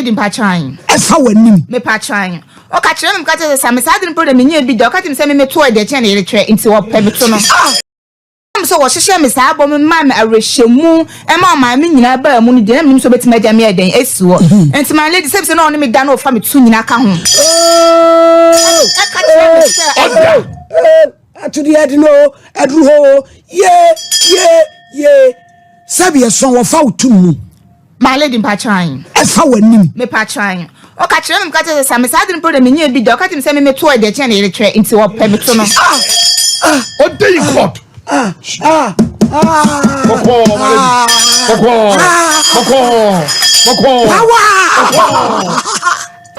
lady mpatran. Efa wanim. Me patran. O ka kire me ka tell say me sadin problem me nya bi da o ka tim say me to e de che na yele tre nti wo pe me to no. So wo hihye me sa abom ma me arehemu e ma ma me nyina ba mu ni de na me so betima agya me eden esi wo. Enti my lady say no me da na o fa me tu nyina ka ho. To the head, no, Edru, yeah. Sabia song of out to me. My lady patran. Efa wanim. Me patran. O ka kire me ka tell say me sadin problem me nya bi da o ka tim say me to e de che na yele tre nti wo pe me to no. What day you got?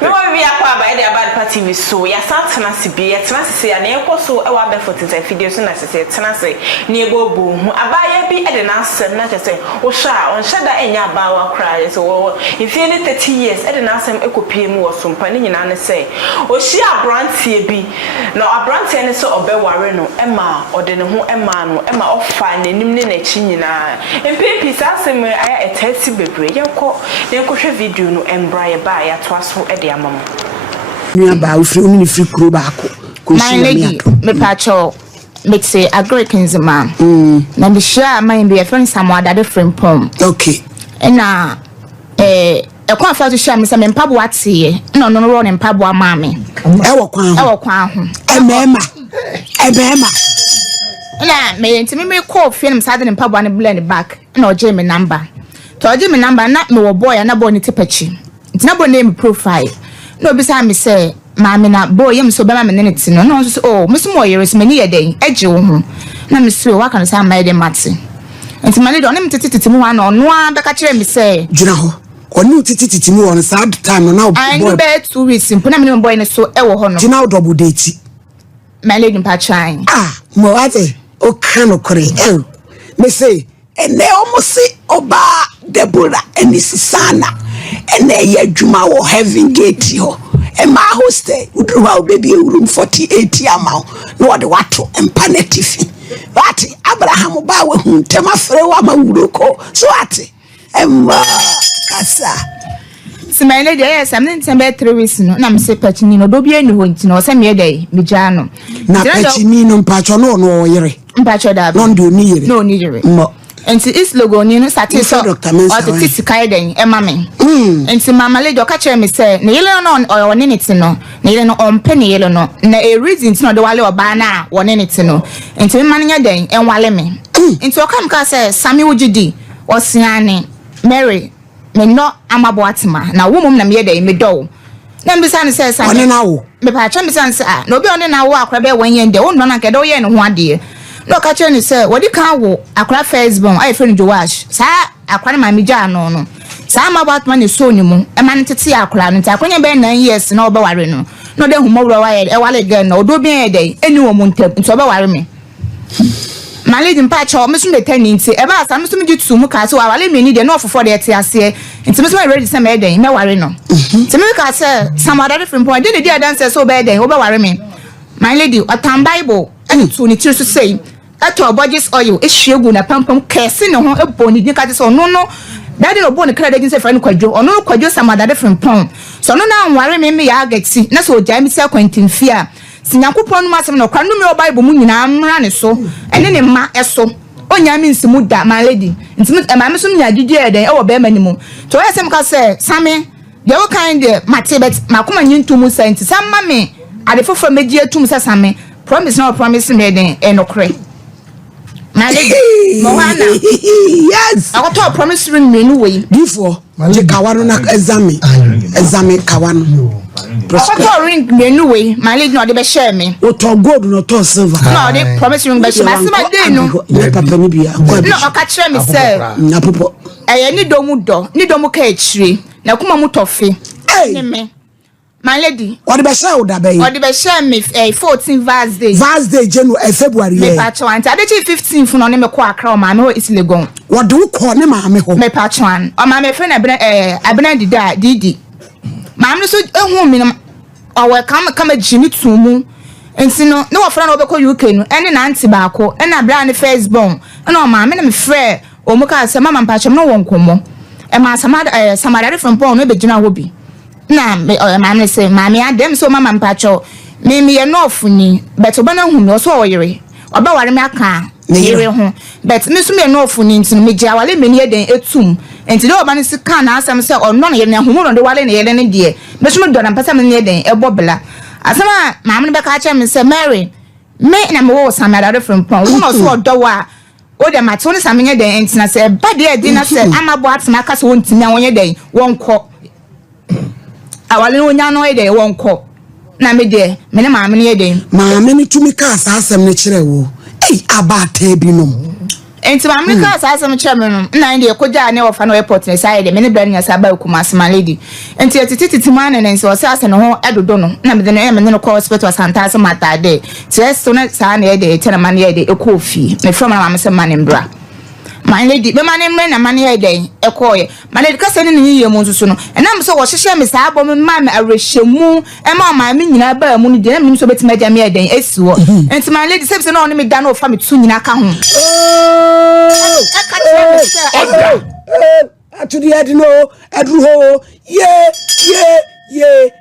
We will be a by the bad party we saw. Ya Santana Sibi, Tanasi, and Ecoso, our Befoot and videos, and I say, Tanasi, near Boom. Abaya be at an answer, not to say, oh, sha, on Shada and Yabawa cries, or if you need 30 years, at an answer, Eco PM or some panning and say, oh, she a brand be no a brand tennis or Bewareno, Emma, or the no Emma, Emma of fine and Nimne Chinina. And Pipis asked me, I a testy baby, Yoko, video no embroider by a twas for Eddie. Me about free crew back. My lady, me pacho, me say a great kinsman. Na be sure mine be a friend somewhere that different pom. Okay. And na e kwa fa to share me say me mpabo atie. No ro ne mpabo amame. E wo kwan ho. Emema. Na me ntimi me call film sade ne mpabo an blend back. Na oje me number. To oje me number na me wo boy na boy ne tipachi. It's not name profile. No, beside me say, Mammy, na boy, I'm so bad. No, oh, Miss Moyer is many a day, edge you. Now, Miss Sue, what can I say, my dear Matty? And to my little name to one on one, the catcher me say, Juno, or new to me on a sad time now. I know bed 2 weeks in Punam boy, and so ever honor. Now, double date. My lady Patchine. Moate, oh, canoe, oh, me say, and they almost say, Oba, Deborah, and Mrs. Sana. And then ya juma or having gate yo. And my hostel would draw baby room 48 amount. No the water and panetif. But Abraham Obawa whom Tema Frewama Uroko. So at Cassa. So my lady, yes, I'm in some bed 3 weeks. No, I'm say Pachinino, Dobby and Wint, no, some year day, Mijano. Not Pachinino, Patrono, no, yere. Patroda, non do need no need. And to this logo, you know, satisfied or the Tissy then, a mammy. And to Mamma Lady, catcher me say, Nail on or one innit no, nail on penny yellow no, a reason to know the Wallo Bana, one innit no, and to money a day and Wallame. Into a come say, Sammy Ujidi, or Siani, Mary, me not Amaboatma, now woman na me day me do. Then besides says, I don't know, me patron besides, no be on an hour, crab when you and the old man get away and 1 day. No catcher ni say what you can wo akra firstborn I friend Joash sa akra ma me gya no no sa ma about man so ni mu e man tete akra no ta akonya be 9 years na obeware no no de humowro wa e wale gan no do bi e dey eni wo mu ntam nti obeware me malady mpa cha me so betani nti e ba sa me so me gitu mu ka so wale me ni de no ofofo de ete ase nti me so ready say me dey me ware no nti me ka say some other different point dey dey dance so be dey obeware me my lady otan bible and to ni tiri so say ato budget oil e hwegu na pampam kese ne ho eboni din ka say no daddy no boni kra dey say friend kwadwo ono kwadwo some other different point so no na nware me ya agati na so jai me say kwantin fia sinyakopon no masem no kwa no me bible mu nyina amra ne so ene ne ma eso onya me nsimu da my lady ntimi ma me so nya didi eden e wo be manimu to yesem ka say same de wo kind matebet makoma nyintu mu senti samma me ade fofo meji atum say same promise no promise me den enokre my lady Moana yes I got to promise ring me no way before je kawano na examine kawano I got ring me no way my lady no dey be share me o to gold no to silver no dey promise ring be share my dey no papa ni bia no o ka kire me say na popo ni domu ka echire na kuma mu tofe ni me my lady what the best show da be what the best share me 14 verse day January February me patwan ade 15 fu no ne me ko akra o ma me ho islegon what do call ne ma me ho me patwan o ma me friend abena didi ma me so ehu mi no o we come jimi tumu enti no ne wo fra no obekọ UK no ene na anti baako ena bra ne firstborn ena o ma me na me frɛ o mu ka se mama patwan no won komo ma samada from Paul no be gina hobi na maame say maame adem so mama mpacho me no funi but obana hu me so oyere oba ware me aka yere ho but me so me no funi ntino me gia wale me ne den etum enti de oba ne sika na asem say ono no yere ne hu no de wale ne yere ne de me so me do na pesa me ne den ebobla asema maame ne be ka cha me say Mary me na me wo samada from Paul no so odowa o de matoni samenye den entina se ba de edi na se amabo atena ka se wontimi awonye den wonko awale wonya no e de wonko na me de me ne maame ne den maame ne tumi ka asasem ne kire wo abata bi no enti maame ka asasem kire me no na de koja ne wofa no airport ne sai de me ne bra nya sa ba kuma asma lady enti etititi man ne nse o se ase no ho edodo no na me de no me ne ko hospital santa ase mata de so na sa na e de tena man e de ekofi me from na maame se man mbra my lady be man mre na man e de ekoye my lady ka se ne yiye mu nsusu no enam so wo hyehye me sa abo me ma me arehyemu e ma ma me nyina ba mu ni de na me so betima dia me e de esiwo enti my lady se no me da na ofa me tu nyina ka ho to the head no edru ho ye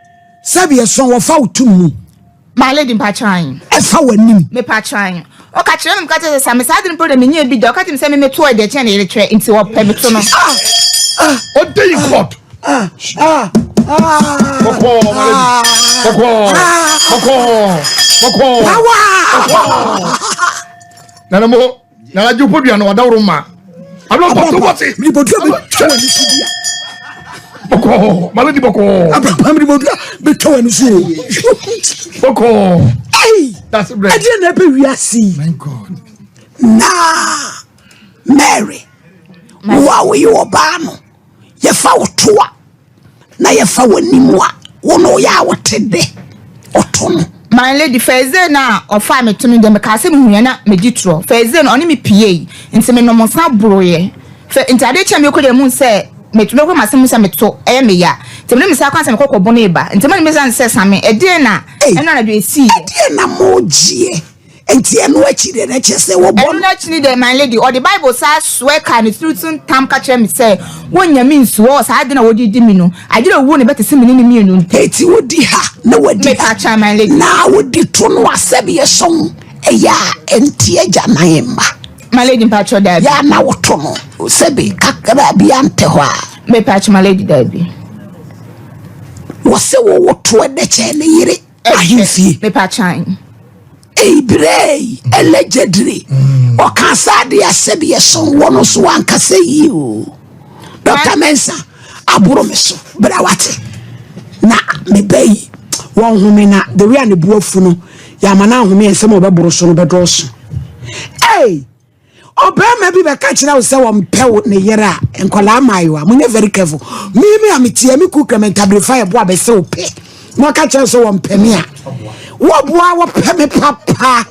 sabi so wo fa utum my lady mpachan e fa wanim me pachan o ka kire me ka tese sa me sa de problem nya bi do ka tim se me to e de che na ye tre nti wo pe me to no o dey court Nana mo na ju podua no wadawro ma ablo boto mi bodua be twa ni sidia boko maladi boko abra mi bodua be twa ni su boko hey that's right ade na be wiase my god na Mary wa we oba no ye fa wotoa na ye fa wanimwa wono ya wotede otono my lady feze na ofa me tunu de me ka se me huya na me Dɛstroy feze na oni me pie nti me no mo sa broye fe ntade cha me ko de mu se me tunu ko masem se me to e me ya nti me sa kwanse me kokko ne ba nti me san se same e de na e na do esi e de na mogie enti eno akire na chese wo bo na chini de my lady or the Bible says swear can through tam ka kire me say wonya me nsu o sa de na wodi di mi no agire wo ne bete se me ni mi no eti wodi ha na wodi me pa cha my lady na wodi to no asabe yeson e ya enti eja na yemba my lady pa cha da ya na woto no sebe kakra bi ante ho a me pa cha my lady da bi wo se wo woto de che ne yire ahimfie me pa cha Ebrei allegedly o kasade asabe yeson wono so ankasa yi o Dr. Mensa aburo me so bra wate na me bayi won home na the way an buafu no ya mana home ensem obeboro so no bedoso obema bi be ka kira wo se wo mpew ne yere a enkola amayiwa munye very careful me ametia me cook ametabrify bo abese wo pe no ka kira so wo mpeme a wo boa wo pe me papa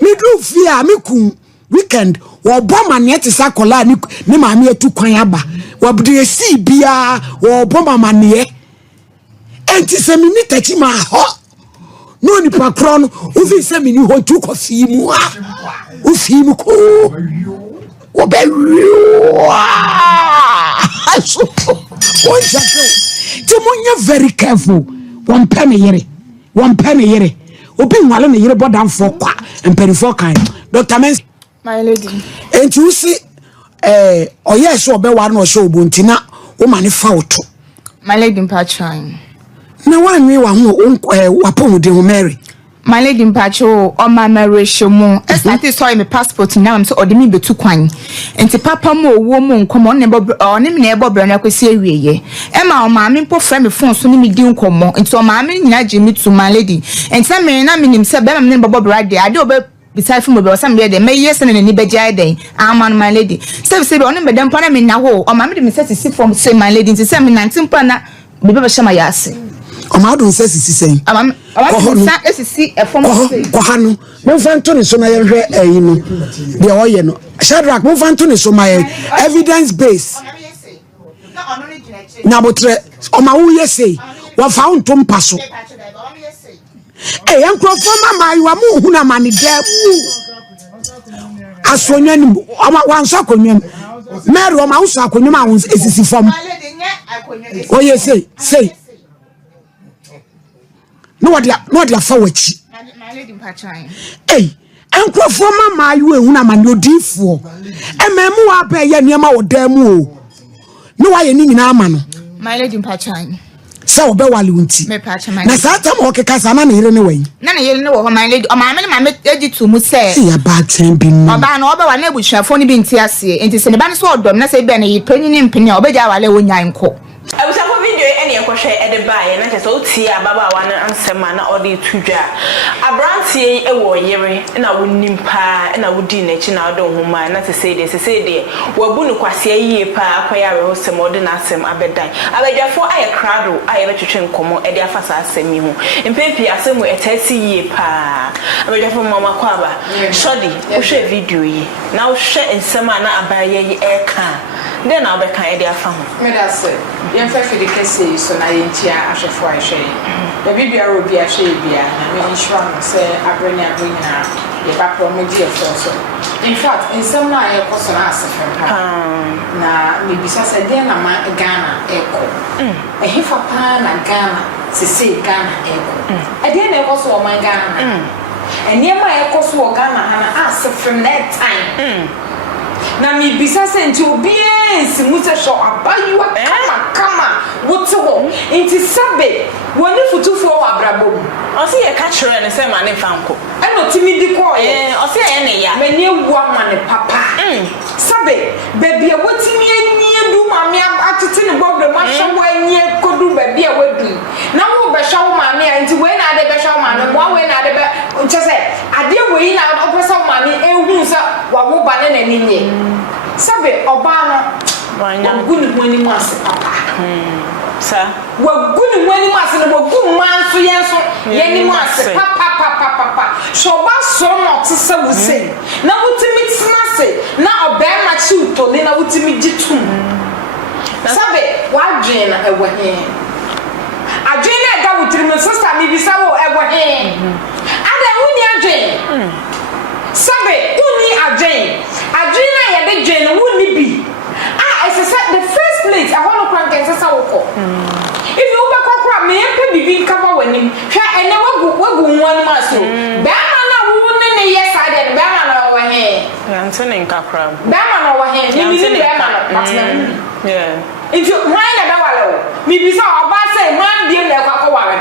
me do fear me kun weekend wo boma ne etisa kola ni maame atu kwan aba wo bude esi bia wo boma mane enti se mi ni tachi ma ho no ni pakron o fi se mi ni ho tu ko fi mu a o fi mu ko wo be aso o jake ti munye very careful one penny yere obi nwale ne yere bodam fo kwa emperifo kan Dr. Mens my lady enti usi oye so obe wa na o show obuntina o mane fa oto my lady mpachan na wanwe wa ho wapon de ho Mary my lady mpacho o ma marehemu esati so me passport na am so odimi betu kwan enti papa mo owo mu nkomo ne me na ebo bra na kwesi awieye e ma o ma me mpo frɛ me phone so ni me di nkomo enti o ma me nyina je me to my lady enti me na me nim se be me bobo bra de ade obe beside from obe osam de me yes na ni beja den aman my lady se be me dem pa na me na ho o ma me de me set si from say my lady enti se me 19 pa na be be shama yase o ma don se sisi sen sa esisi efom ko hanu mo fanto ne so na ye hwe ayi no de o ye no Shadrack mo fanto ne so ma ye evidence base na botre o ma wo ye sei wo fa unto mpaso enkrofo mama yiwa mu hu na mane da mu asonwa ni o ma wanso konwam Mary o ma usu akonyuma won esisi fam. Oh yes say. No what dia fa wachi. My lady mpatran. Hey, enkrofo mama ayu ehuna ma no difo. Ememu wa ba ye niam wo dan mu o. No wa ye ni nyina ama no. My lady mpatran. So be wale unti. Me patran my. Na sa tam o keka sa na yire ne wan. Na yire ne wo ho my lady. O ma me edi Trumu say. See about ten bi no. Oba na oba wa na ebusuafo ni bi nti ase. Enti se ne ba ne so odom na se be na yi panyi ni mpene obeja wale wo nyan ko. I was a video any question at the buy and I just old tea about one answer man or the tuja. A brandy a warrior and I would nimpa and I would dinner in our don't woman not to say this, to say there. Well, Bunuquasia ye pa, quire or some modern assem abedine. I like therefore I a crowd, I ever to train como at their fast assem you. And Pepe assem with a testy ye pa. I like therefore Mamma Quaba. Shoddy, you share video ye. Now share in some manner a barrier air car. Then I'll be kind of their family. Yɛmfa fi de kɛse so na yɛntia ahwefo ahwɛ da bibia obi ahwɛ bia na me nsura no sɛ abrɛ ne abrɛnyina yɛ ba promote efo so in fact nsɛm na yɛ kɔ so na asefem ha na me bisa sɛ den na ma Ghana ɛkɔ ɛhefa pa na Ghana sese Ghana ɛkɔ ɛden na ɛkɔ so wɔ man Ghana na ɛniɛma ɛkɔ so wɔ Ghana ha na asefem na time na mi bisa se nti obie nsimu se sho abayua kama wote ho nti sabe woni futufo wa abrabom o se ye ka kire ne se ma ne fanko eno timi di ko ye o se ye ne ya mani ewu ama ne papa sabe baby e wotimi enye du ma me atete ne bobre ma hwo wa enye kodu baby e wadu na wo be hwo ma me nti we na ade be hwo ma no mo we na ade be nche se ade we na opesa ma me ehu se wa wo ba ne nani nye sabe oba no waguni mwani mwase papa sa waguni mwani mwase no wagu manso yenso yeni mwase papa shoba so no tse wuse na wutimi tsenase na obema chi utole na wutimi gitum sabe wadwen na ewohe adwen na ga wutiri me sister mi bisa wo ewohe ada wuni adwen sabe uni adwen na yede dwen wuni bi it's the first place I want to crank and say woko if you be kokra me empe bibi nkama wani hwe ene wagu nwani maso be ma na wo ne yes I did be ma na wo he yantene nkakra be ma na wo he ni be ma na partner yeah if you why na be wale me bi say oba say man bi na kwa wale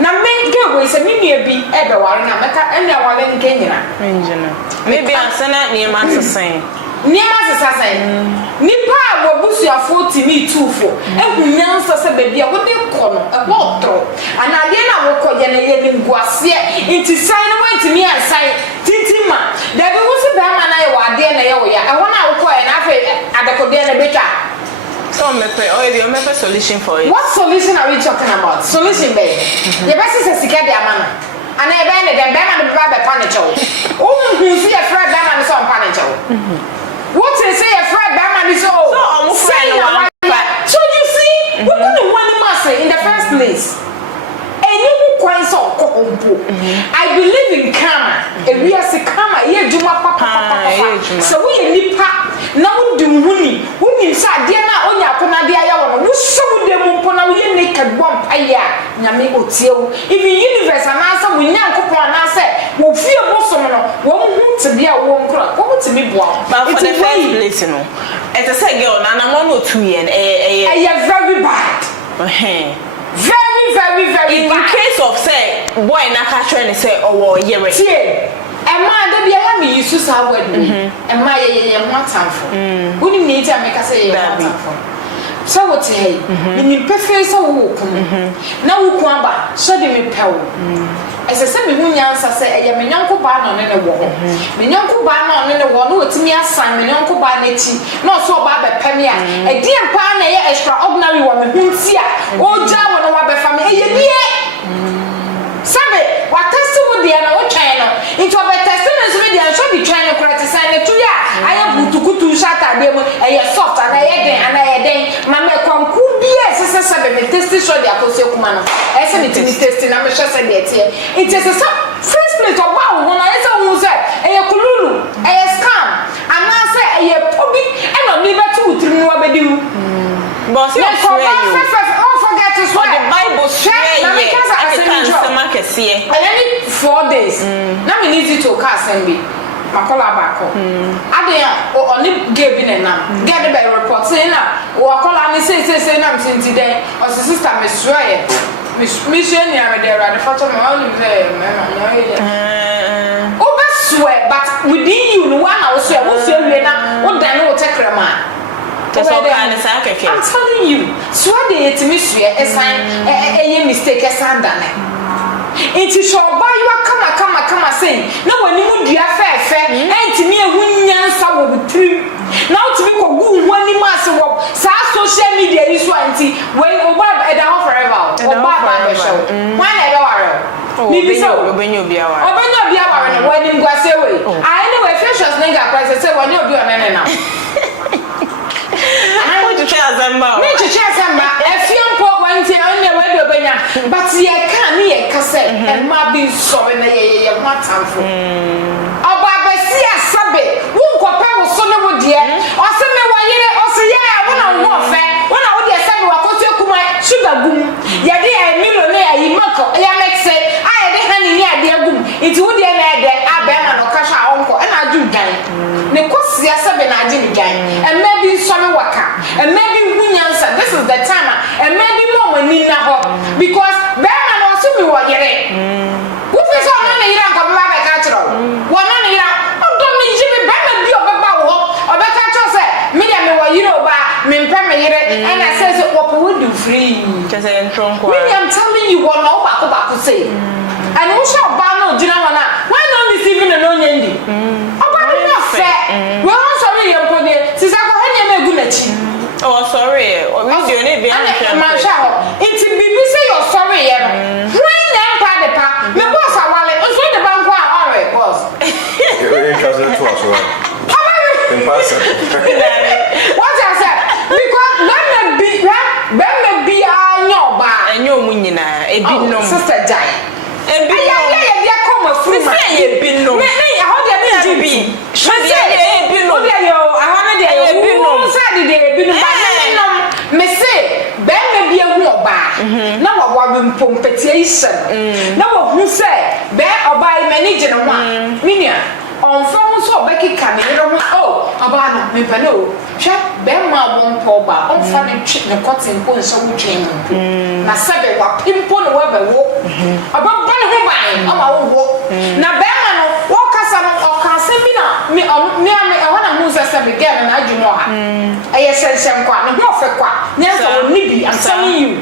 na me ge we say me nua bi e be wale na meka ene wale nke nyina maybe ansana ni ma sesen niema sesasa nipa wobusuafo timi tufo ehunyansa se baby a wode kono ebotro anade na wokọ je na ye nimguase inti sai na wantimi ansai tintima da bi wo se ba ma na ye wade na ye wo ya ehwo na wokọ e na afa adakode na betwa so mepe o mepe solution for it. What solution are we talking about? Solution be ye be se sika de amana ana e be ne dem be ma de ba panicho o hu si e fra be ma ne so panicho what is say a friend Bama is so so you see we couldn't want the mass in the first place and you quite so I believe in karma and we are say karma here juma papa so we nipa now do money we inside there na onya akona dia ya wono we so dem mpo na we naked bomb aya nyame otiewo if the universe anasa we nyankopon anasa wo fie bosom no wo hu te bia wo nkra wo te me boa but for the first place no it is a girl na 1 or 2 years very bad very bad in the case of say boy na ka try and say oh yere Emma de bia ya me yusu sa wadu Emma ye mwatamfo woni me nti ameka say ye mwatamfo so what hey ni prefer so wo kun na wo kun aba so de me pewo ese se me hunyansa se eye me nyonko ba no ne wo ho me nyonko ba no ne wo no otimi asan me nyonko ba na ti na so ba be peme a e die pa na ye extraordinary wo me hunti a o ja wo no wa be fam eye bie sabe wa test wo de na wo twan no into be test no so de so bi twan no correct sign na tuya aya butukutu shata de mo eye soft na ye den ana ye den ma me kwanku bie sese sabe me test so de akose kuma no ese me timi test na me hwe se de tie it is a first place oba wo na ese wo se eye kululu eye scam ana se eye pobi obedi. But see, don't forget to swear. The Bible swear you. And any 4 days. Now we need you to cast and be. Makola bako. Ade oni gave in na. Get the by report say na. O akola ni say na mtinti den. O sister me swear. Mission ya me there the photo me all there. Over swear but within you no one I swear. Wo swear we na. Wo dan no take krema. I'm telling you, swear the etimisue esan eye mistake esan dane. Enti so ba you kama say. Na wani mu dua fefe, entimi ehunyansa wo butrim. Na utimi ko gu wani ma se wo sa social media yi so anti we oba e da forever. Oba ba be show. When e da ware. Bibi so obenyo biaware. Obenyo biaware no wani ngwase we. Anyway, freshers nigga price say wani obi onene na. Me chichazamba efiampo wanti onye we do benya but ye kan ye kase e ma bi so na ye matamfo oba besi asabe wonkope wo so ne wo de o se me wayire o se ye wona wo fe wona wo de asabe wakotu kuma sugar gum ye de e milone ayi mako ya mexe aye de hani ni ade agum iti wo de na ede abema no kasha onko e na aju gan ne kosi asabe na agi ni gan e ma bi so me waka and maybe this is the time and maybe more money now because Bema no so me wo yere wo fi so na na yira nko ba ba ka chiro wo na na yira o do me jibi Bema bi o ba ba wo o ba ka chiro se me dia me wo yire o ba me mpa me yire and I say so what we do free just say entron kwa I'm telling you what no ba ko say and wo sha ba no jina wana why not this even no nyendi o ba no fe we won so me yem pode sisa ko hanya me gu na chi. Oh, sorry. Or video ne be an it's bibi say you're sorry, when them pa the pa, me boss a wale, so the bank wa alright, boss. You cousin to us, right? What I said, because when me be a nyoba, and your munina, a bit no sister die. And be ya come a free say be no. Me how dey be? Should say be no. I wanna dey be no. Say dey be no. Me say ben me bi ehu oba na wa competition na wo hu say be oba I manage no ho minia on phone so obekika ne ro ho oba no me pa no hwe be ma won po ba on fa ne twi ne cotton po nso wo twen na sabe wa pimpo no wa be wo oba ba ne ho ban o ma wo na be ma no wo kasa no o kan se bi na me wana mu se be girl na adwumo ha eye sensem kwa no ho fe kwa nyenso onibi I'm telling you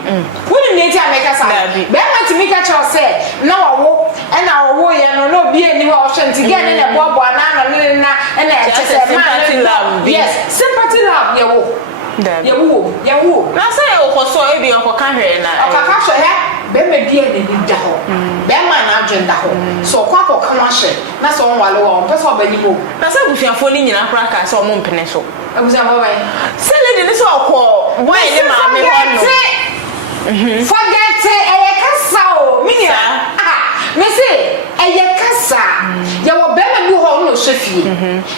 when you need to make us be ma ti mi ka cho say na wo e na wo ye no no bi eni ho hwe nti girl ne bo na e na e sympathy love yes sympathy love ye wo na say o ko so e bi o ko ka hwe na o ka hwe he be me bi eni da ho be ma na agenda ho so kwa ko ka ma hwe na so won wale wo pe so ba ni mo na say bufiafo ni nyina kra ka so mo mpene so abuza ba bai say lady ni so ko boy ni ma me ho no forget e kasa o minia me say eye kasa ya wo be ma bi ho no hwefie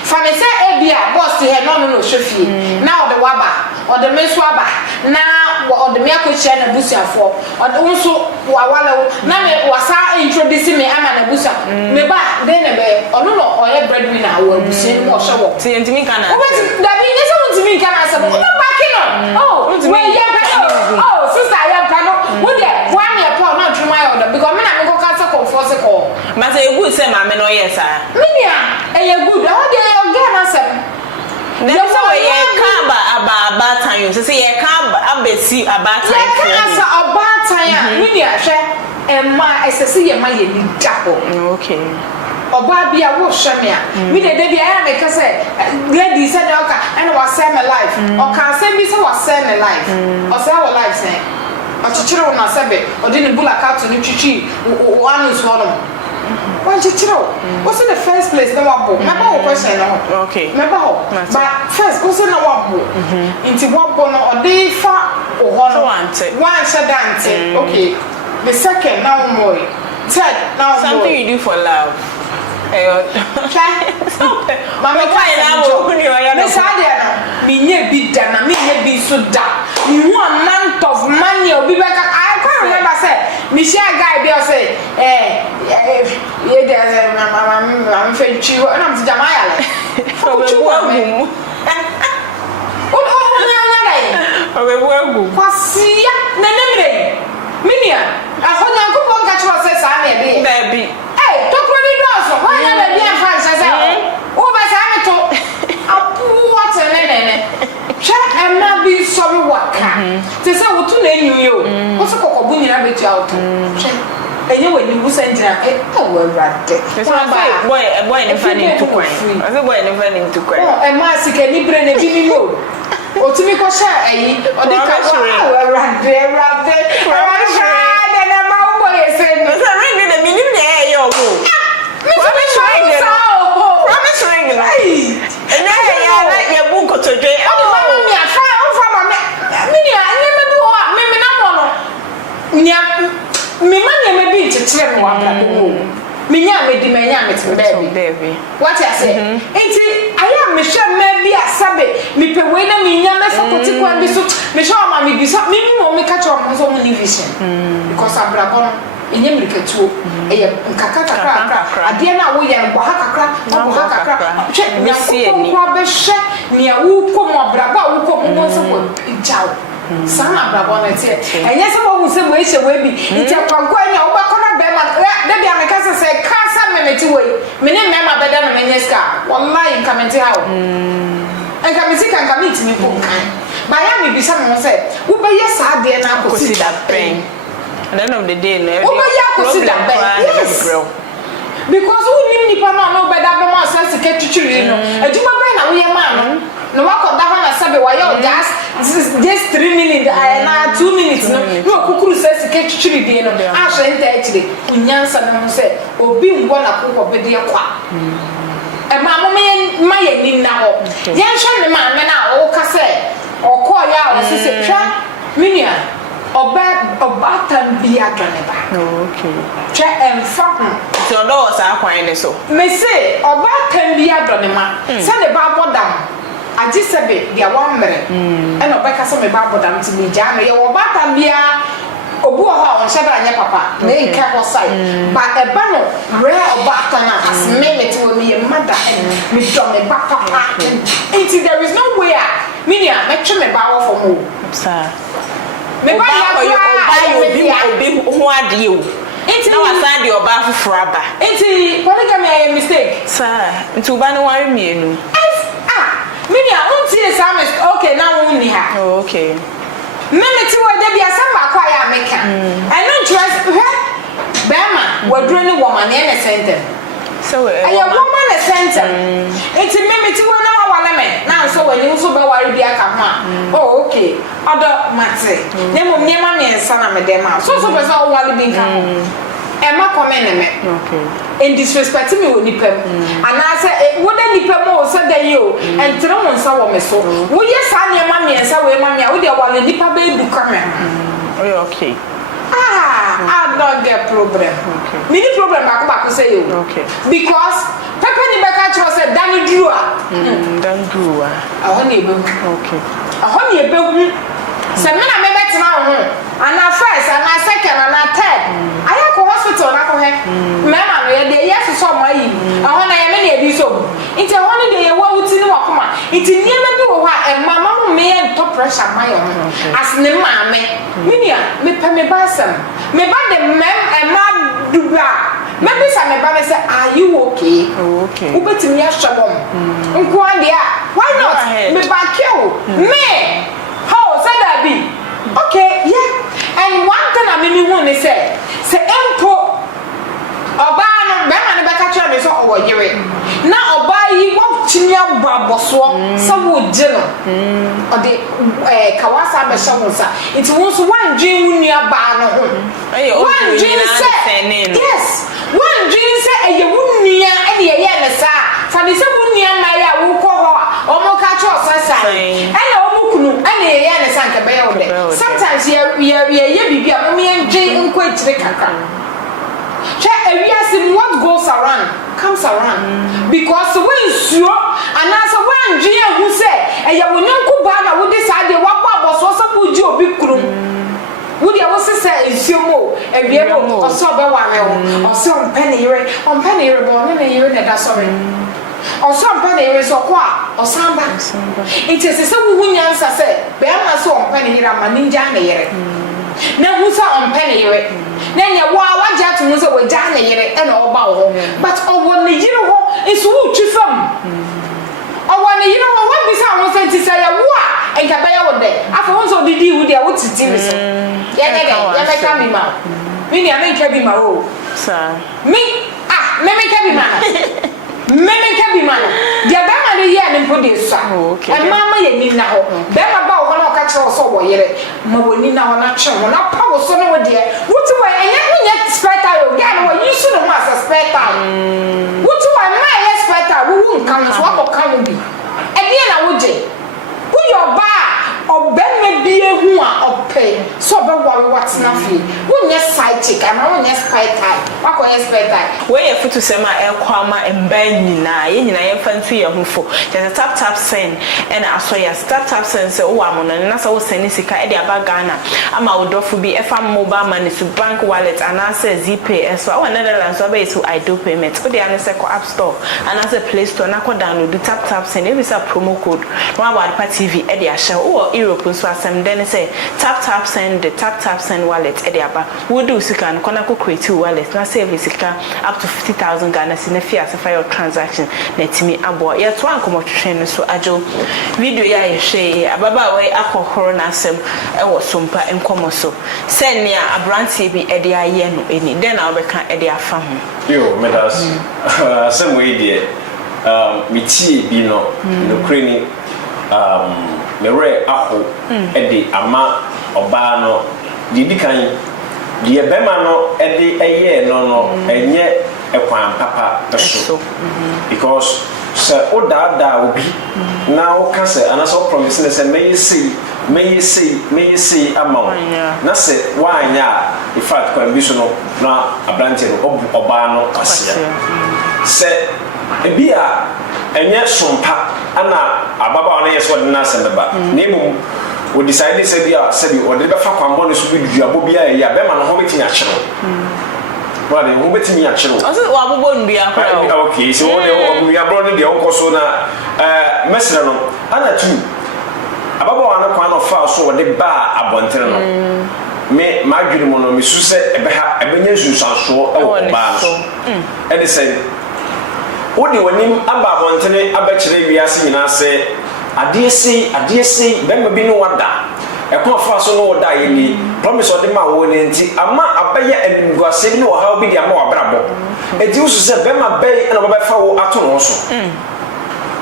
fa me say e bia boss he no hwefie na o de waba o de me so aba na o de me akochia na busuafo o de nso wa wale na me wasa introduce me ama na busa me ba de ne be ono no o ye breadwinner wo abusie mo hwe wo ti ntimi kana o be da bi ne so ntimi kana se o ba kino oh we ye oh sister ya pa no wo de one year pa na Trumu order because me na me go kasa comfort ko but e good say ma me no yes ah minia e good how de o get na sem dem say we ye kan aba tan yo say ye kan abesi aba tan for ye kan asa aba tan minia hwe emma esese ye ma ye ni dapo okay oba bia wo hwe me a me de bia ya me ka say lady say na oka and wa say my life oka say bi say wa say my life o say our life say o chichiro na sebe o de ne bula ka to ni chichi o anu so no wan chichiro what's in the first place na wabo me ba wo question no okay me ba ho but first what's na wabo inti wabo no o de fa o ho no wan shadante okay the second now more third now something you do for love Mama why na wo kunu yo me sa de na me nye bi da na me nye bi so da me one amount of money obi be ka I can't remember say me share guy be say ye de mama fe chi wo na mti jama ya le o be wo agu o be wo agu kwasi ya na nemre minia ahonya nkopon ka chiro say sa na e be to kro ni do so why na be an France say o ba sa me to apu what nene sha am na be sorry waka te say wo tu na enyu yo wo so kokobu ni na be tu out enye we ni busa njira wo rade so boy ni fani to kwan I say boy ni fani to kwan e ma sike ni bre ne bi ni mo o tu mi ko sha eyi o de ka wo rade na ma wo ye se ni so ring ni mi ni e yo mo promise ring no and ya na ya bu ko to dwe mama mi afa o fa mama mi ni anya me bi wo me na mo no nya me manya me bi chechire mo abra do me nya me di me nya me te baby what I say enti aya me hwe me bi asabe me pe we na me nya me support ko bi so me hwe o ma me bi so me mo me ka cho mo so mo ni vision because abra bon enye mriketuo eye nkaka ade na wo ye ngwa kakra hwe me sie ni kwa be hwe ne awu ko mo abra ba wo ko mo so ko jaw sana brabo na tie enye se wo se wo ehye we bi ite kwankwa nya wo ba kona be ma de bia me kasa se kasa me meti we me ne me ma beda na me nyeska wallahi nkamenti hawo nkamenti kan kamiti mi ko kan ba ya me bisa mo se wo be ye sa de na akosi that pain at the end of the day no wo be ye akosi that pain yes because who nim nipa no beda be ma sa sike twitwiri no aduma be na wo ye ma no wako da na sabe wa yo just 3 minutes na 2 minutes no kukuru se sike twitwiri de no a hwe nta akire unyansa no se obi ngwo na kokko be de kwa e ma mo ma ye ni na ho ye hwe ne ma me na o ka se okọ ya o se twa minia oba tambia ganeba okay twa emfa so do sa kwan ne so me se oba tambia donema se ne ba bodam aji sebe dia wamre e no beka se me ba bodam ti mi ja no ye wo ba tambia obu ho on shebra nya papa na e ka ho sai ba e ba no re oba tana as me me ti wo mi mother me do me ba papa until there is no way minia me twe me ba wo for mo sir me ba ya obi ho ade o enti na wasan de oba foforo aba enti polygamy a mistake sir enti oba no ware mienu minia unti examen okay na won ni ha okay memeti wo de bia samba kwa ya meka I no trust bema waduro ni woman na ene center so aye woman na center enti memeti wo na wala me na so wani so be ware bia ka ho oh okay odo mate nemo nyema me nsa na me dem so be so wale bi nka ho Emma comment me okay in disrespect me oni pem and I say wo da ni pem o say da yo entre mo nsa wo me so wo ye sa ne ma me nsa we ma me wo de wale ni pa be du kame okay I don't get problem okay mini problem ba ko say yo okay because papa ni be ka tro say dan duru a ni ebe okay ni ebe hu se me na me betima ho and first and second and third aya ko hospital na ko he me ma no ye de yes so mo ayi na ye me na ebi so nti ho ni de ye wa uti ni wakoma nti niema bi wo ha e mama mo me ye top pressure ma yo as ne ma me minia me pa me ba sam me ba de mem e ma dubra me bi sa me ba me say are you okay okay ubetimi ya shawom nko ade a why not me ba kill me how say that be okay yeah and one thing I mean won is say empo oba no be ma ne be ka try me so owo yire na oba yi wo tinya baboso so wo je no o de kawasa be shawo sa it won so one dream wunua ba no ho one dream say yes one dream say eye wunua e de ye ne sa fa de se wunua ma ya wo ko ho o mo ka try so sa e na o mo kunu e na ye ne sa nka be ye wo de sometimes ye bibia mo me nje nkwa tire kaka che ewiase what goes around comes around. Because when you and as a one Gia who said, and you will not go back, I would decide the wapa was also put you a big room. Would you also say, is your mo, and be able or so or some penny on penny born and you in that sorry. Or some penny or qua or some banks. It is a some who answer said, Bear saw penny here, my ninja here. Now who's on penny here? Then you wow, jet to Musa with Jana here and all bow. But over the year is who to from. Oh, when you know what this I was to say, what and Cabaya one day. After once, did you with their what's it? Yeah, come ma. Meaning, I make cabby my roll. Sir. Me, Mammy cabby man. Mammy cabby man. Dear Bama, the year and put this son. And Mamma, you need now. Bama bow when I catch us over here. Mawina on a chum, not power son over there. What's away? And yet, spare time again, or you should have master spare time. What's why my expert who won't come as what can be. Again, I would say, put your bar or Ben may be a who or pay. So, but what's nothing. Wouldn't you side chick? I'm on your spare time. What can you spare time? Where you to say my air quama and Ben in I fancy a hufo. There's a tap send and I saw your tap send. So, I'm on and that's all sending Sika Edia Bagana. I'm out of be if I'm mobile money to bank wallet and I say ZPay. So, I want Netherlands so I do payments. But the answer App Store and as a Play Store, and I could download the Taptap Send. If it's a promo code, one about TV Edia show or Europe. So, then say Taptap Send the Taptap Send wallet Ediaba. We do Sika and Konako create 2 wallets. Now save Sika up to 50,000 Ghana in a fee for your transaction. Let me abo. Yet one come out train so ajo video ya share ababa way alcohol na sem e wo sompa enkomo so. Send near a brand TV Edia ye no any. Then I'll become Edia fam. Yo, medas some way there. Me tea be no Ukraine me re aho edi ama oba no di kan di ebema no edi eye no enye ekwan papa eso because se oda obi na o ka se anaso promise ne se me say ama na se wanya in fact kwa bi so no na abrante no oba no asia se ebia enye sompa ana ababa na yeso de na semba nemu we decide say bia say bi o de be fa kwambo ne so bi duabo bia ya be ma no ho betimi a kyero wa de ho betimi a kyero o so wa bobo ndua kwa okay so o de o bia bro ne de o koso na mesra no ana tu ababa na kwa no fa so o de ba abontere no me madwiri mo no me su se ebe ha ebe nya susanso e wo ba so e de say Odi wanim aba bontene abekire wiase nyina se ade sei bemma bi no wada e ko fa so no wada yini promise odi ma wo ne nti ama abaye enguase bi no ha obi di ama wabrabo e di usu se bemma bei na baba fa wo ato no so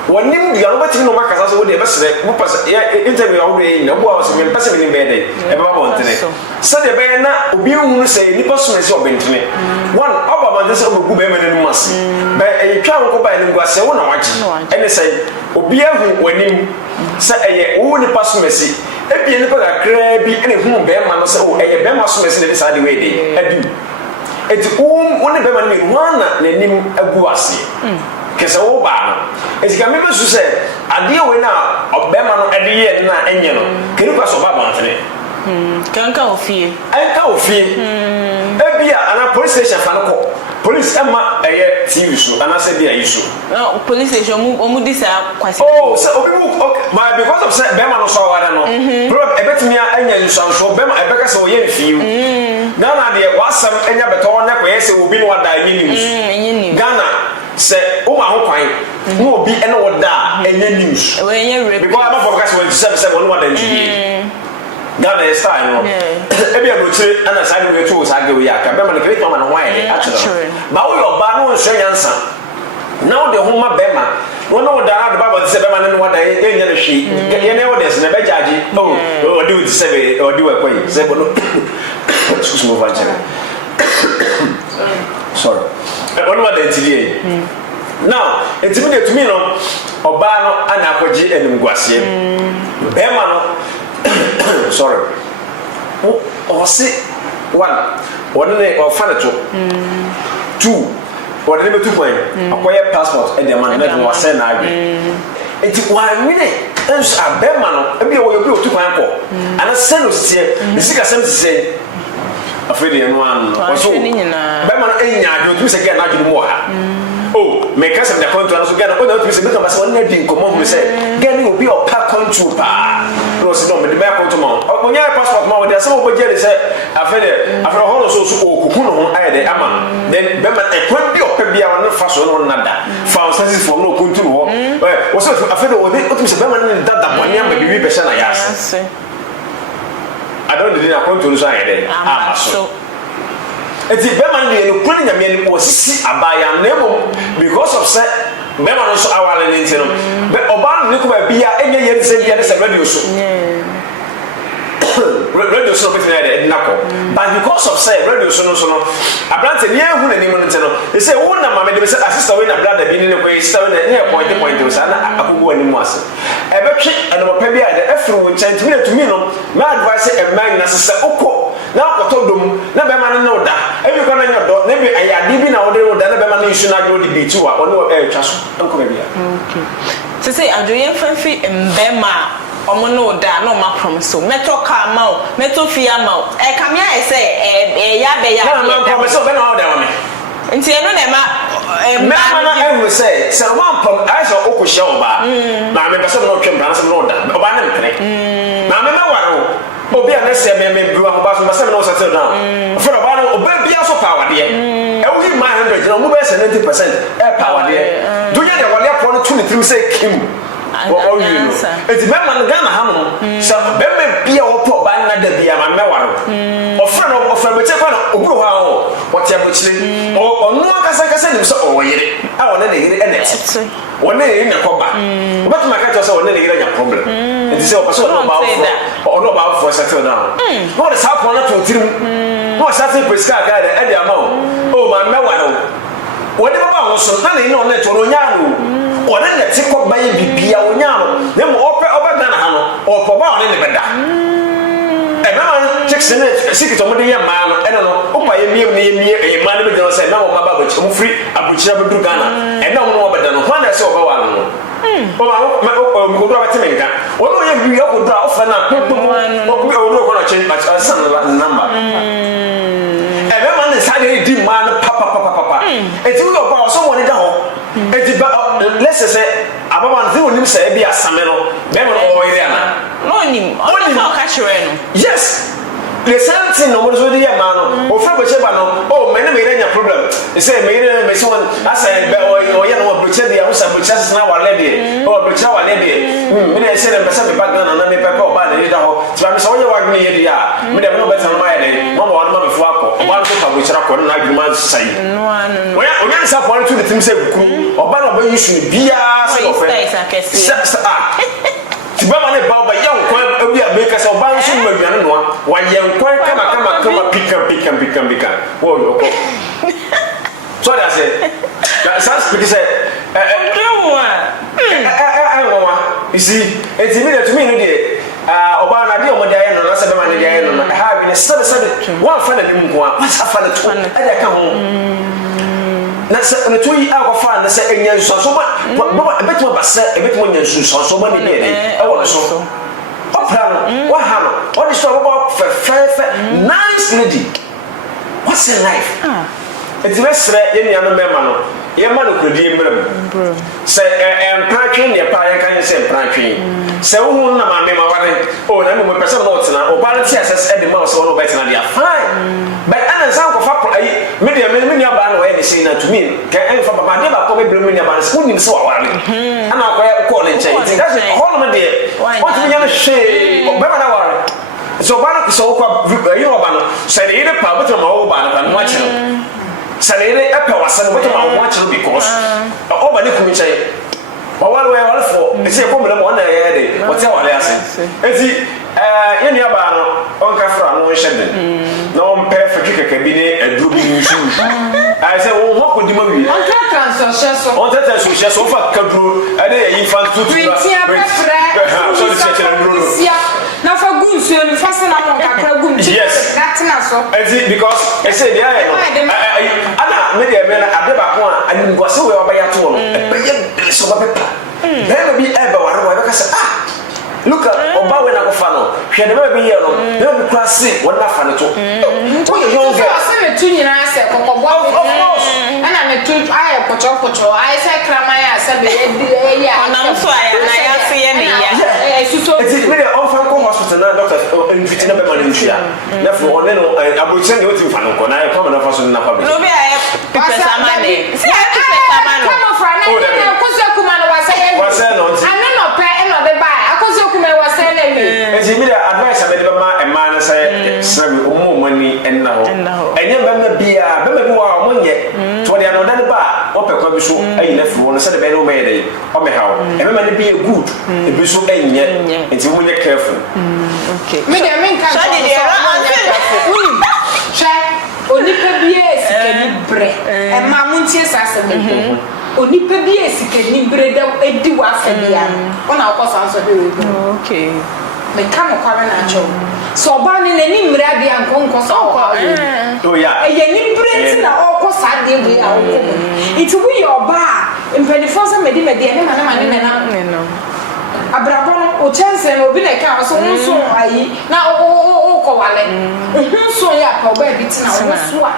wanim dia no betimi no makasa so wo de besere wo pasa interview wo de na bo a so me pasa me be dey e baba bontene se de be na obi hu se ni paso me se obentene one aba bontene se ogu be me no mas be e twa wo ba ni nguase wo na waji ene se obi ahu wanim se eye wo ni paso me si e bi ni pa kakra bi ene hu be ma no se o eye be ma so me se de sa de we de adu eti wo ne be ma ni wana na nim agu ase kese wo ba no eti ka me be su se ade we na obema no ede ye na enye no keni kwa so ba bantene kanka ofie anka ofie ebia ana police station fa no ko police ema eye TV so ana se bia yiso no police station omu disa kwase oh so obi mu okay because of say bema no so wada no bro ebetimi anya nsanso bema ebeka se wo ye fiu Ghana de wasam enya beto na ko yese obi no wada enye news Ghana se o ma ho kwan no obi ene woda enye news because am for kasi we say we no wada enye Ghana is style no ebi abuchire ana sa ni we to sa ge we aka be ma ne kele to ma no wan e actually ba wo yo ba no nso nyansa now the homa be ma wona wo da na ba say be ma ne wada enye ne hwe ye ne wo des na be jaji o do say o do e kwai say no excuse me vanche sorry one more than today. Now, it's immediate to me, no, Oba no, and Apoji and Mguasie. Bema no, sorry. Oh, see, one day or fanato. Two, what the two point acquire passport and the man was sent it's one minute as a bearman and be able to find and a send us here the sick assembly say a Freddie and one also bearman you again not do more. Oh, make us the contract to get a other piece of us one thing come we say getting will be a pack control no sit on the back of tomorrow when you passport more there's some of the say after all so kuno I the ama then bearman a could be up be our fashion on nada found senses for no control was after the bearman that money and baby besana yes I don't need a control side so it's the bearman you putting a man was see abaya nemo because of set bearman also our linen but oban niku be any year say there is a radio show radio show between the nako but because of say radio show no abrante near who any money no they say who na mama dey say sister we na brother bi ni ne kwai sister we na point so na akogo ani mu ase e be twe and mo pa bi a the every one chant me to me no my advice e man na sister oko na akoto dom na be man no da e bi ko na nyodo na bi ayade bi na wo de da na be man no isu na do di bi tu a ono e twa so enko be bia okay so say adoyen fanfi mbema omo no da no ma promise meto ka ma o meto fia ma o e kam ya say ya be ya na promise be na o da me nti eno na ma na e say se one pom I so okohia oba na me pese no twem plan se no da oba na mpene na me waro obi a na se me bua oba so se no settle down for oba no oba bia so power de e wo hi 100 no mo be 70% e power de do you dey wale apon 23 say kim oh you know it's bearman Ghana ha no so bearman bia wo po ba na da bia ma me waro ofra me che kwa no ogro ha ho what ya bochire onu akasa nim so o yire a wona na yire enet wona yire na koba but ma ka to so wona na yire nya problem it is o person no ba for settle down no the sap na to tirim no settle prescribe guy e dey amount oh ma me waro wona ba wo so na ni no na to no nya no one na ti ko ba ye bibia onya no na mo oba Ghana ha no opo ba one ne beda e na chicks ne sikit o mo de ye ma no e no opa ye miem ne ye e ma ne be no say na mo ba ba chi mo free abuchira be du Ghana e na mo no beda no ho na say oba wa no o ma ko do ba ti menga o no ye bi ko do ofa na o ko na change but san number e be ma ne sa de di ma no papa e ti wo ba so woni da ho e ti ba let's say ababa nti onim say bia same no be mo o ire ana no onim o ka kire no yes the same thing no mo so dey ma no o fa boche ba no o me na me nya problem e say me ire me so asa be o ye no boche dia o sa boche na wale de o boche wale de me na say na pesa me background na me pepe o ba de da ho ti ba me so ye wa gni ye dia me de no better ma ye de mo wa no me fo akọ o ba no ka boche ra ko na adwuma sai no o nya sa point to the team say ku o ba no ba issue bia so o fe ti ba ma ne ba ba yan kwa obi a make us o ba so ma duane no wa yan kwa kama pika wo yo ko so that say that sounds pretty say you see it's immediate to me no dey oba na dey o mo dey no na se be ma ne dey no na ha bi ne sabe one fa na dem ko a what's fa na to e dey ka ho na se na to yi akofa na se enya nso so ba betima ba se betima nya nso so ba ne dey e wo so opra no wa ha no what is talk about fe nice lady what's in life it's best ye nia no mema no ye ma no krodi emram se empratwe ne pa ye kan se empratwe se wo na ma me ma ware o na mo person no tena o ba ti access e de ma so no better na dia fine but ana san ko fa ai me de me nia ba no e de say na to me ke e fa ba de ba ko be me nia ba so nim se wa ware ana ko ko le nche it that's all me de what me nya she o be ba na ware so ba so ko you know ba no se de ide pa better ma o ba na no achi salere epe wasan what am watch because o ba ne kumi chai o wa we wa fo e se ko mele mo na ye de o te wa le ase enti ye ni aba no on ka fra no nhede no mpe fa keke bi ne adru bi nsu ai se wo ho ko di ma wi on ta so fa kadru ade ye infant tutu so di se chele na fa gum so ni fa se na mo kakra gum yes that's na so because I say there ana me dey me na ade ba ko a ani ngwase we obaya to no e be ye so ba pepa na bi e be ware wa be ka say look at oba we na go fa no hwe de ba bi ye no na bi kura se wona fa ne to to ye young girl say me tu nyina say kokogbo of course ana me tu aye pocho aye say krama ya say be ye ya ona so aya na ya se ye ne ya suso it is really on fan ko hospital na doctor invite na be ma ntua na fo one no aboche ne otim fa no ko na e ko na fa so na fa bi no be aye pesa mane se aye pesa mane come from na ko se kuma no wa say no ani no pe e no be ba akoso kuma wa say na mi ezi mi da advice abede be ma e ma na say sabi omo mani enna ho enye be ma bia be ma bi wa omo nye to dia no dan ba o pe ko bi so ayi na furu no say de be no me dey o me hawo e me ma ne bi good e bi so enye enti mo nye careful okay me dey men kan so dey che onipa bi esikani bre e ma mo ntie sase me onipa bi esikani bre da edi wa afebia ona akoso anso de we okay me kam kware na cho so ba ni nani mra bia nkonko so kwa oh yeah e ye ni bre na okosa de we a okomo it we your ba impenifo so medi ne na abrabo no o chance no obi na ka so nso ayi na o ko wale nso ya pa oba bi tina o so a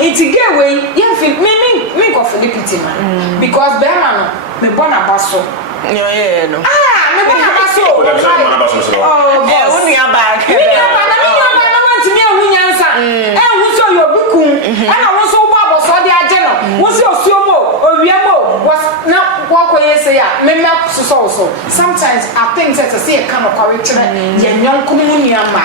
itige we ye feel me go Philipiti man because be man no me bona baso no me bona baso oh who ni abag na want me ahunyansa hu so yo buku ana wo so bo aboso de age no wo si osuomo owiemo was na wo say ya me so sometimes I think that say e kind of correct ye nyonko mu nuama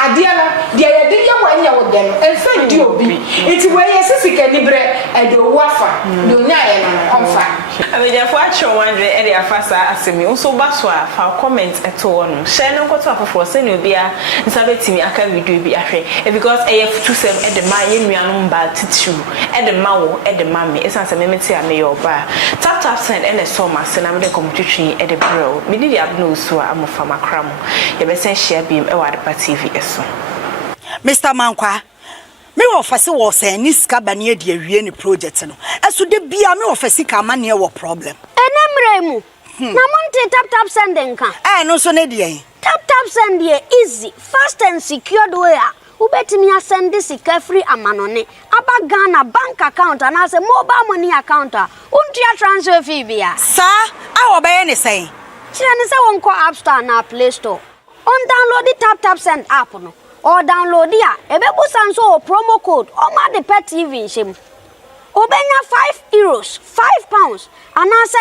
ade no de ye de ye wanya wo dem en fa di obi enti we ye sisika ni bre e do wafa do nya ye no onfa abejafo acho wandre e de afasa asemi nso baso a fa comment eto no share no nkoto afofo se ne obi a nsa betimi aka video bi ahwe because e futu sem e de ma ye nuanom ba titu e de ma wo e de ma me esanse me meti a me yo ba Taptap Send and so ma se na me de competition e de bro me di abno so a amofa makram ye be sen share bi e wa de TV eso Mr. Mankwa me ofase wo se ni ska bane ade awie ni project no eso de bia me ofase ka ma ne wo problem enemre mu na monte Taptap Send nka no so ne de Taptap Send ye easy fast and secured way ubetimi asend sika free amanone aba Ghana bank account and as a mobile money account untia transfer fee bia sa a obaye ne say kire ne se wonko App Store na Play Store on download the Taptap Send app no or download ya ebebusa nso promo code o ma de pet TV nshim obenya €5 £5 and as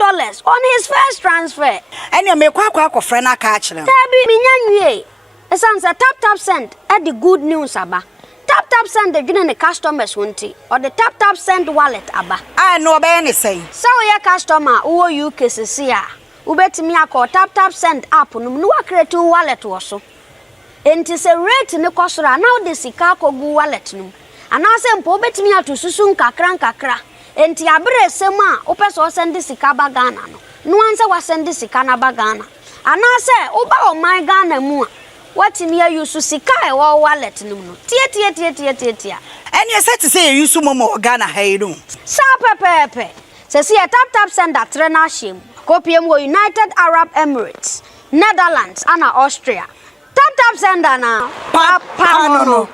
$10 on his first transfer ene me kwa akofre na ka akire tabi minyanwie esanse Taptap Send at the good news aba Taptap Send the gene customers wonti or the Taptap Send wallet aba no obaye ne say so we customer wo UK sisi a ubetimi akọ Taptap Send app no no create wallet wo so enti se rate ne kosora now the sika kogu wallet no anase mpo ubetimi atosusu nkakra enti abere sema opeso send sika ba Ghana no anse wa send sika na ba Ghana anase oba o my Ghana mu what in here use sika e wo wallet no tie ene se te say use momo Ghana hayiru sa pepepe se si Taptap Send atre na him kopiem wo United Arab Emirates Netherlands and Austria Taptap Send na papa no